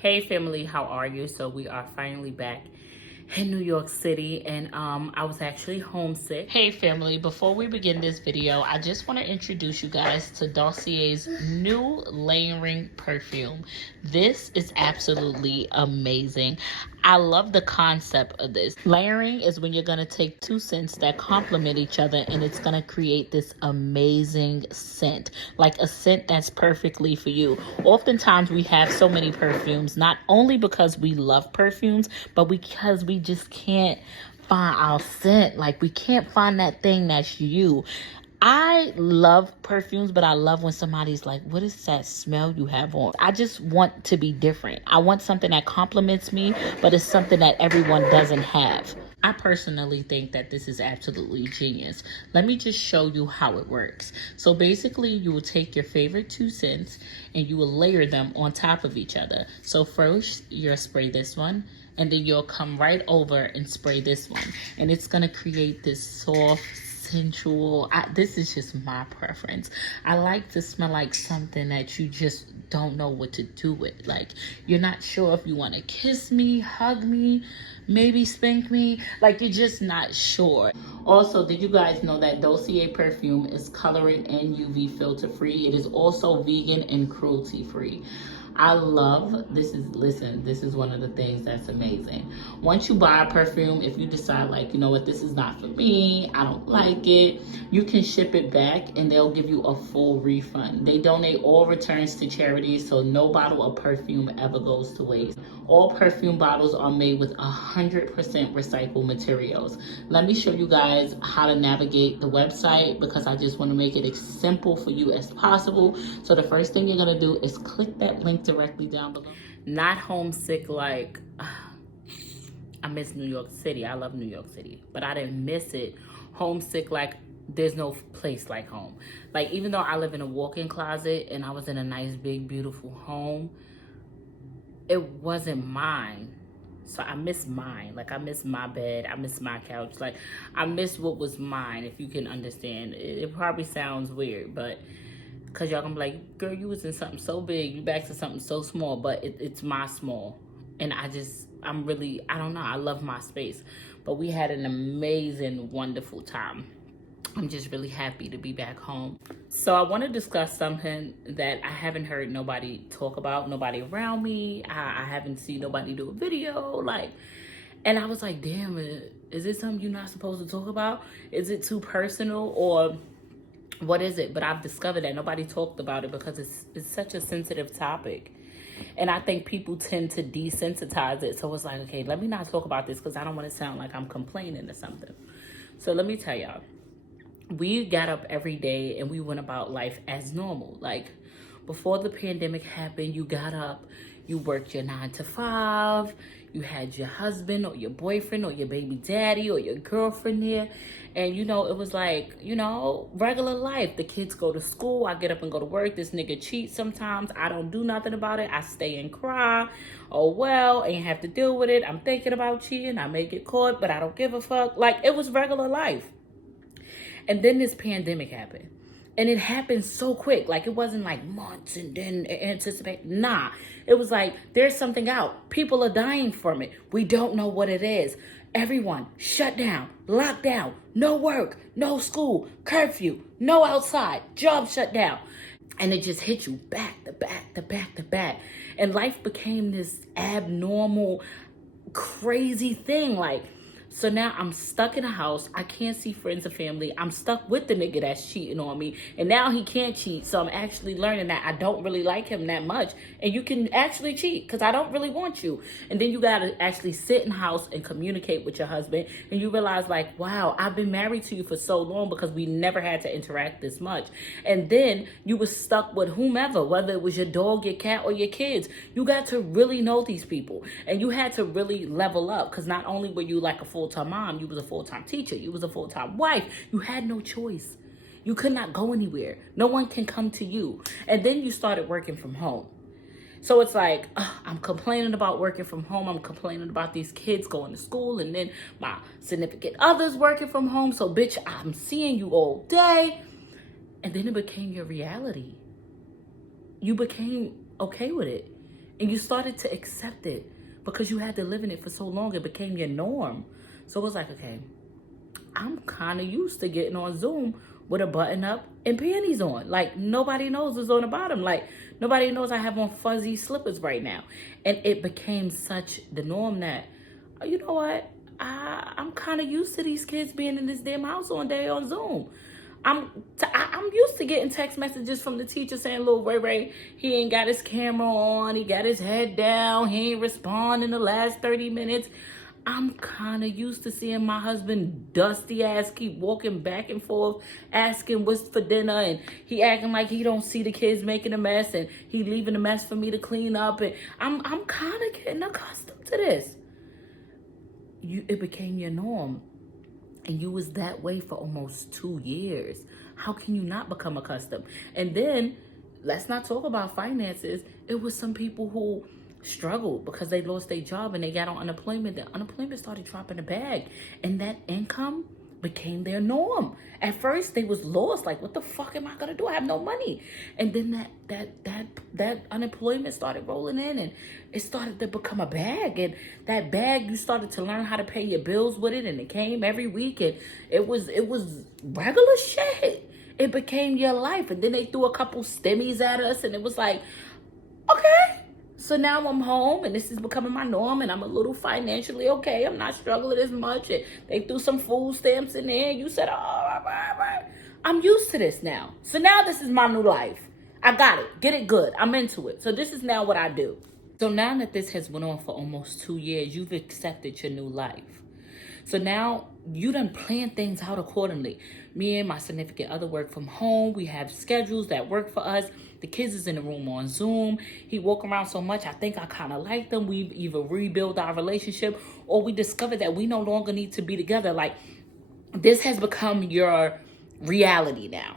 Hey family, how are you? So we are finally back in New York City, and I was actually homesick. Hey family, before we begin this video, I just want to introduce you guys to Dossier's new layering perfume. This is absolutely amazing. I love the concept of this. Layering is when you're going to take two scents that complement each other and it's going to create this amazing scent, like a scent that's perfectly for you. Oftentimes we have so many perfumes, not only because we love perfumes, but because we just can't find our scent. Like, we can't find that thing that's you. I love perfumes, but I love when somebody's like, what is that smell you have on? I just want to be different. I want something that compliments me, but it's something that everyone doesn't have. I personally think that this is absolutely genius. Let me just show you how it works. So basically, you will take your favorite two scents and you will layer them on top of each other. So first, you'll spray this one, and then you'll come right over and spray this one. And it's gonna create this soft, sensual, this is just my preference. I like to smell like something that you just don't know what to do with. Like, you're not sure if you want to kiss me, hug me, maybe spank me. Like, you're just not sure. Also, did you guys know that Dossier perfume is coloring and UV filter free? It is also vegan and cruelty free. I love this. This is one of the things that's amazing. Once you buy a perfume, if you decide, like, you know what, this is not for me, I don't like it, you can ship it back and they'll give you a full refund. They donate all returns to charities, so no bottle of perfume ever goes to waste. All perfume bottles are made with 100% recycled materials. Let me show you guys how to navigate the website, because I just want to make it as simple for you as possible. So the first thing you're going to do is click that link directly down below. Not homesick like I miss New York City. I love New York City, but I didn't miss it. Homesick like there's no place like home. Like, even though I live in a walk-in closet and I was in a nice, big, beautiful home, it wasn't mine. So I miss mine. Like, I miss my bed. I miss my couch. Like, I miss what was mine, if you can understand. It probably sounds weird, but because y'all gonna be like, girl, you was in something so big, you back to something so small, but it's my small. And I don't know, I love my space. But we had an amazing, wonderful time. I'm just really happy to be back home. So I want to discuss something that I haven't heard nobody talk about, nobody around me. I haven't seen nobody do a video, like, and I was like, damn, is it something you're not supposed to talk about? Is it too personal, or what is it? But I've discovered that nobody talked about it because it's such a sensitive topic. And I think people tend to desensitize it. So it's like, okay, let me not talk about this because I don't want to sound like I'm complaining or something. So let me tell y'all. We got up every day and we went about life as normal. Like, before the pandemic happened, you got up, you worked your 9 to 5, you had your husband or your boyfriend or your baby daddy or your girlfriend there. And, you know, it was like, you know, regular life. The kids go to school, I get up and go to work. This nigga cheats sometimes. I don't do nothing about it. I stay and cry. Oh, well, ain't have to deal with it. I'm thinking about cheating. I may get caught, but I don't give a fuck. Like, it was regular life. And then this pandemic happened. And it happened so quick. Like, it wasn't like months and then anticipate. Nah. It was like, there's something out. People are dying from it. We don't know what it is. Everyone shut down, locked down, no work, no school, curfew, no outside, job shut down. And it just hit you back to back to back to back. And life became this abnormal, crazy thing. Like, so now I'm stuck in a house. I can't see friends or family. I'm stuck with the nigga that's cheating on me. And now he can't cheat. So I'm actually learning that I don't really like him that much. And you can actually cheat because I don't really want you. And then you got to actually sit in the house and communicate with your husband. And you realize, like, wow, I've been married to you for so long because we never had to interact this much. And then you were stuck with whomever, whether it was your dog, your cat, or your kids. You got to really know these people. And you had to really level up, because not only were you like a full-time mom, you was a full-time teacher, you was a full-time wife. You had no choice. You could not go anywhere. No one can come to you. And then you started working from home. So it's like, I'm complaining about working from home. I'm complaining about these kids going to school, and then my significant other's working from home. So bitch, I'm seeing you all day. And then it became your reality. You became okay with it. And you started to accept it because you had to live in it for so long. It became your norm. So it was like, okay, I'm kind of used to getting on Zoom with a button up and panties on. Like, nobody knows what's on the bottom. Like, nobody knows I have on fuzzy slippers right now. And it became such the norm that, you know what? I'm kind of used to these kids being in this damn house all day on Zoom. I'm used to getting text messages from the teacher saying, little Ray, he ain't got his camera on. He got his head down. He ain't respond in the last 30 minutes. I'm kind of used to seeing my husband dusty ass keep walking back and forth, asking what's for dinner, and he acting like he don't see the kids making a mess, and he leaving a mess for me to clean up. And I'm kind of getting accustomed to this. It became your norm, and you was that way for almost 2 years. How can you not become accustomed? And then let's not talk about finances. It was some people who struggled because they lost their job and they got on unemployment. The unemployment started dropping the bag, and that income became their norm. At first they was lost, like, what the fuck am I gonna do? I have no money. And then that unemployment started rolling in, and it started to become a bag, and that bag, you started to learn how to pay your bills with it, and it came every week, and it was regular shit. It became your life. And then they threw a couple stimmies at us, and it was like, okay, so now I'm home, and this is becoming my norm, and I'm a little financially okay. I'm not struggling as much. And they threw some food stamps in there, and you said, oh, I'm used to this now. So now this is my new life. I got it. Get it good. I'm into it. So this is now what I do. So now that this has went on for almost 2 years, you've accepted your new life. So now you done plan things out accordingly. Me and my significant other work from home. We have schedules that work for us. The kids is in the room on Zoom. He walk around so much, I think I kind of like them. We've either rebuilt our relationship, or we discovered that we no longer need to be together. Like, this has become your reality now.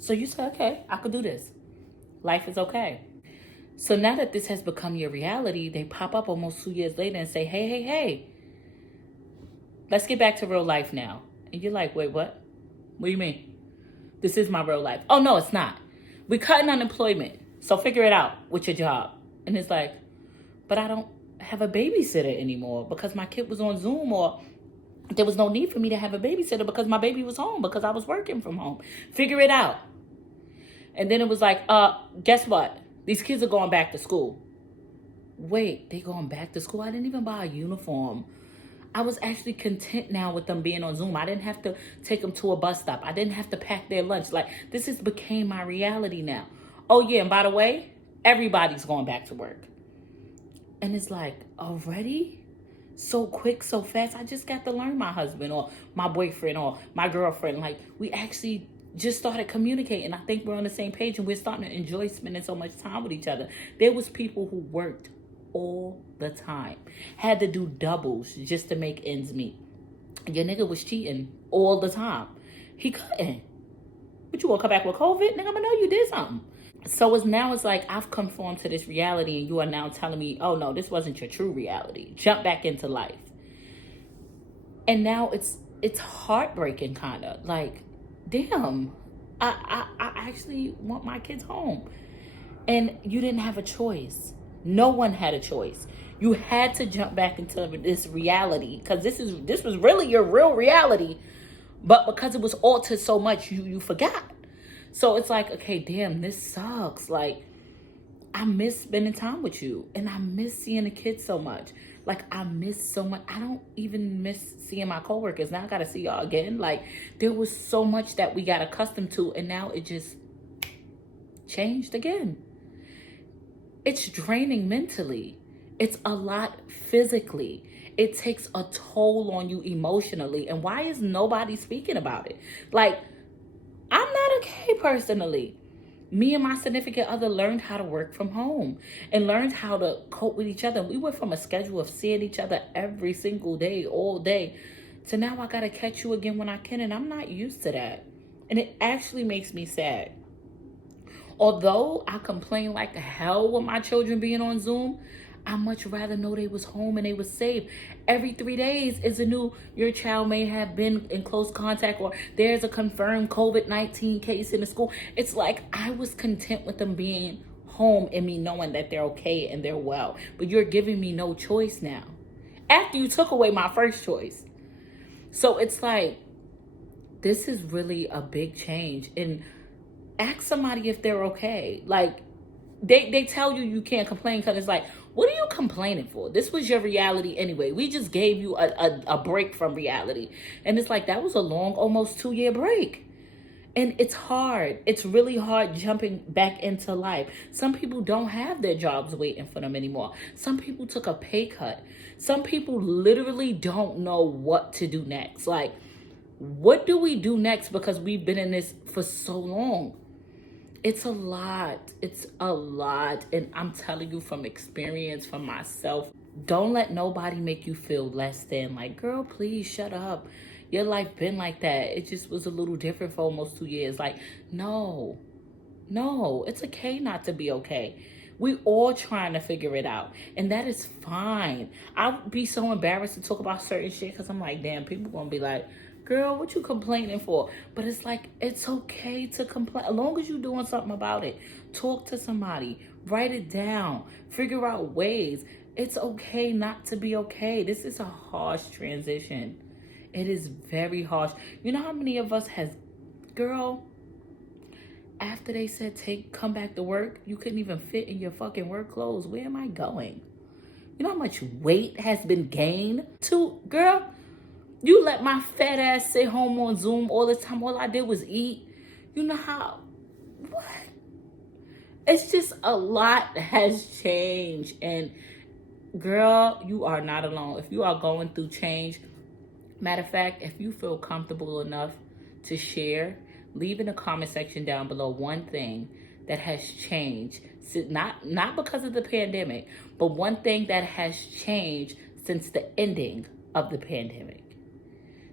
So you say, okay, I could do this. Life is okay. So now that this has become your reality, they pop up almost 2 years later and say, hey, let's get back to real life now. And you're like, wait, what? What do you mean? This is my real life. Oh, no, it's not. We're cutting unemployment, so figure it out with your job. And it's like, but I don't have a babysitter anymore because my kid was on Zoom, or there was no need for me to have a babysitter because my baby was home because I was working from home. Figure it out. And then it was like, guess what? These kids are going back to school. Wait, they going back to school? I didn't even buy a uniform. I was actually content now with them being on Zoom. I didn't have to take them to a bus stop. I didn't have to pack their lunch. Like, this has became my reality now. Oh, yeah, and by the way, everybody's going back to work. And it's like, already? So quick, so fast. I just got to learn my husband or my boyfriend or my girlfriend. Like, we actually just started communicating. I think we're on the same page, and we're starting to enjoy spending so much time with each other. There was people who worked all the time, had to do doubles just to make ends meet. Your nigga was cheating all the time. He couldn't. But you gonna come back with COVID? Nigga, I'm gonna know you did something. So it's like I've conformed to this reality, and you are now telling me, oh no, this wasn't your true reality. Jump back into life. And now it's heartbreaking, kind of like, damn, I actually want my kids home. And you didn't have a choice. No one had a choice. You had to jump back into this reality because this was really your real reality, but because it was altered so much, you forgot. So it's like, okay, damn, this sucks. Like, I miss spending time with you, and I miss seeing the kids so much. Like, I miss so much. I don't even miss seeing my coworkers. Now I gotta see y'all again. Like, there was so much that we got accustomed to, and now it just changed again. It's draining mentally. It's a lot physically. It takes a toll on you emotionally. And why is nobody speaking about it? Like, I'm not okay personally. Me and my significant other learned how to work from home and learned how to cope with each other. We went from a schedule of seeing each other every single day, all day, to now I got to catch you again when I can. And I'm not used to that. And it actually makes me sad. Although I complain like hell with my children being on Zoom, I much rather know they was home and they was safe. Every 3 days is a new, your child may have been in close contact, or there's a confirmed COVID-19 case in the school. It's like I was content with them being home and me knowing that they're okay and they're well. But you're giving me no choice now. After you took away my first choice. So it's like, this is really a big change. And ask somebody if they're okay. Like, they tell you can't complain because it's like, what are you complaining for? This was your reality anyway. We just gave you a break from reality. And it's like, that was a long, almost 2-year break. And it's hard. It's really hard jumping back into life. Some people don't have their jobs waiting for them anymore. Some people took a pay cut. Some people literally don't know what to do next. Like, what do we do next? Because we've been in this for so long. It's a lot. It's a lot. And I'm telling you from experience, from myself, don't let nobody make you feel less than. Like, girl, please shut up. Your life been like that. It just was a little different for almost 2 years. Like, no, it's okay not to be okay. We all trying to figure it out. And that is fine. I would be so embarrassed to talk about certain shit because I'm like, damn, people gonna be like, girl, what you complaining for? But it's like, it's okay to complain. As long as you're doing something about it. Talk to somebody. Write it down. Figure out ways. It's okay not to be okay. This is a harsh transition. It is very harsh. You know how many of us has, girl, after they said come back to work, you couldn't even fit in your fucking work clothes. Where am I going? You know how much weight has been gained to, girl? You let my fat ass sit home on Zoom all the time. All I did was eat. You know how, what? It's just a lot has changed. And girl, you are not alone. If you are going through change, matter of fact, if you feel comfortable enough to share, leave in the comment section down below one thing that has changed. Not because of the pandemic, but one thing that has changed since the ending of the pandemic.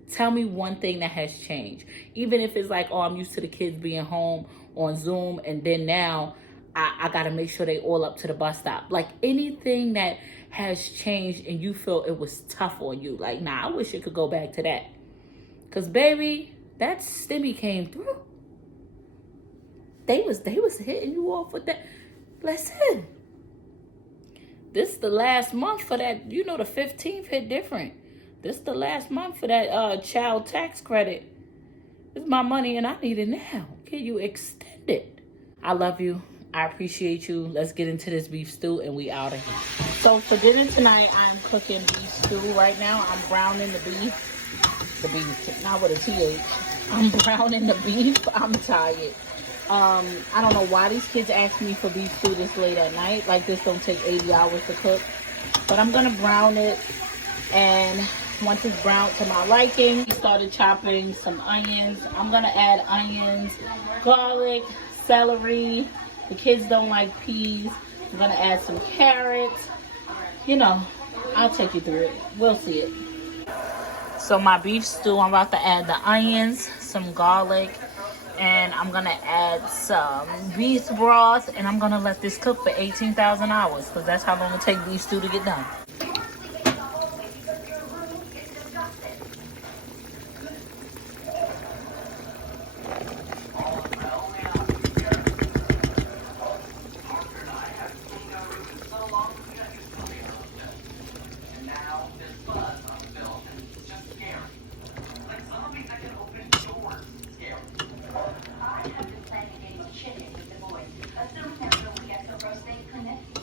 Tell me one thing that has changed. Even if it's like, oh, I'm used to the kids being home on Zoom, and then now I got to make sure they all up to the bus stop. Like, anything that has changed and you feel it was tough on you. Like, nah, I wish it could go back to that. Because, baby, that stimmy came through. They was hitting you off with that. Listen, this is the last month for that. You know, the 15th hit different. This is the last month for that child tax credit. It's my money and I need it now. Can you extend it? I love you. I appreciate you. Let's get into this beef stew and we out of here. So for dinner tonight, I'm cooking beef stew right now. I'm browning the beef. The beef, not with a TH. I'm browning the beef. I'm tired. I don't know why these kids ask me for beef stew this late at night. Like, this don't take 80 hours to cook. But I'm gonna brown it, and once it's browned to my liking, I started chopping some onions. I'm gonna add onions, garlic, celery. The kids don't like peas. I'm gonna add some carrots. You know, I'll take you through it. We'll see it. So my beef stew, I'm about to add the onions, some garlic, and I'm gonna add some beef broth, and I'm gonna let this cook for 18,000 hours because that's how long it takes beef stew to get done.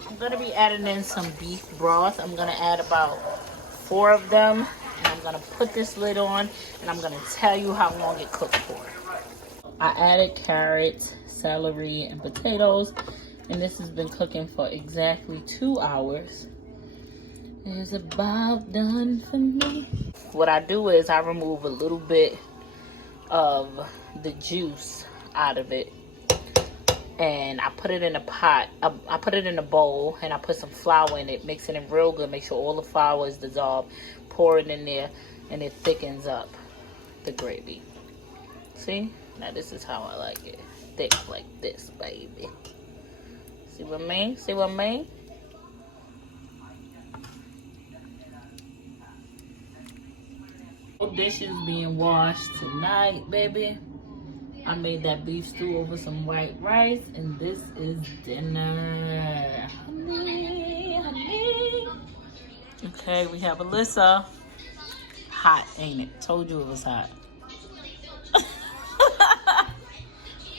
I'm going to be adding in some beef broth. I'm going to add about 4 of them. And I'm going to put this lid on. And I'm going to tell you how long it cooks for. I added carrots, celery, and potatoes. And this has been cooking for exactly 2 hours. It's about done for me. What I do is I remove a little bit of the juice out of it. And I put it in a pot. I put it in a bowl, and I put some flour in it. Mix it in real good. Make sure all the flour is dissolved. Pour it in there, and it thickens up the gravy. See? Now this is how I like it. Thick like this, baby. See what I mean? See what I mean? Dishes being washed tonight, baby. I made that beef stew over some white rice, and this is dinner. Honey, honey. Okay, we have Alyssa. Hot, ain't it? Told you it was hot.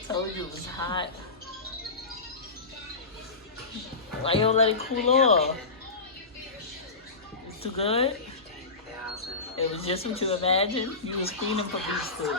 Told you it was hot. Why you don't let it cool off? It's too good? It was just what you imagined? You was screaming for beef stew.